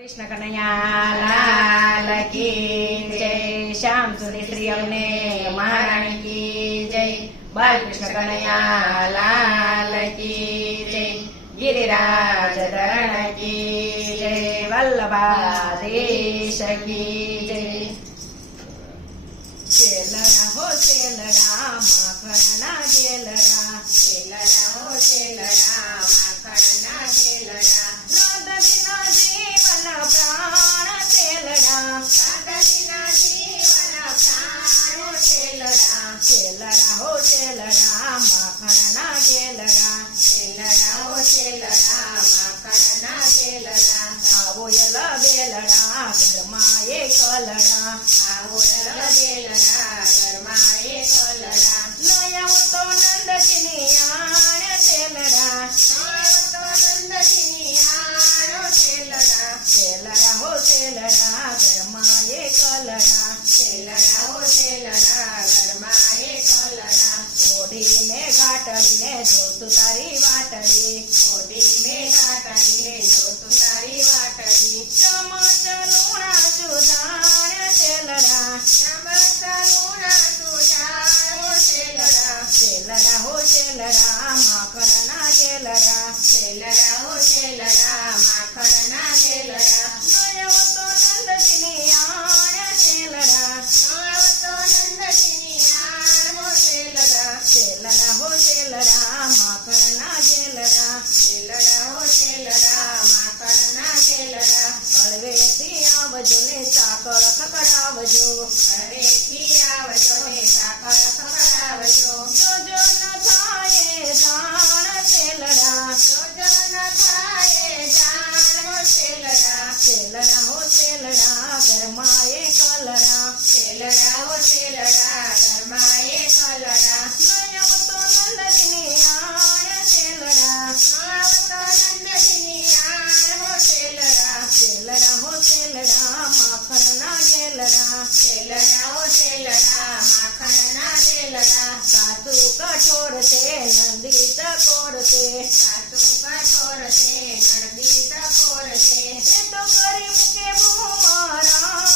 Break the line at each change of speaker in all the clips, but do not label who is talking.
कृष्ण कन्हैया, लाल की जय। श्याम सुंदर श्री हमने महारानी की जय। बाल कृष्ण कन्हैया, लाल
की जय।
गिरिराज धरण की जय। वल्लभा देश की जय।
सेलड़ा ओ सेलड़ा
से नंदी टकोर से
सासू कठोर से नंदी टकोर से
ये तो करी मुके मुँह माराण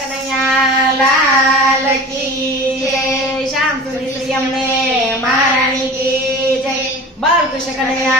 कन्हैया लाल की जय श्याम सुनील यमुने महारानी की जय बाल कृष्ण कन्हैया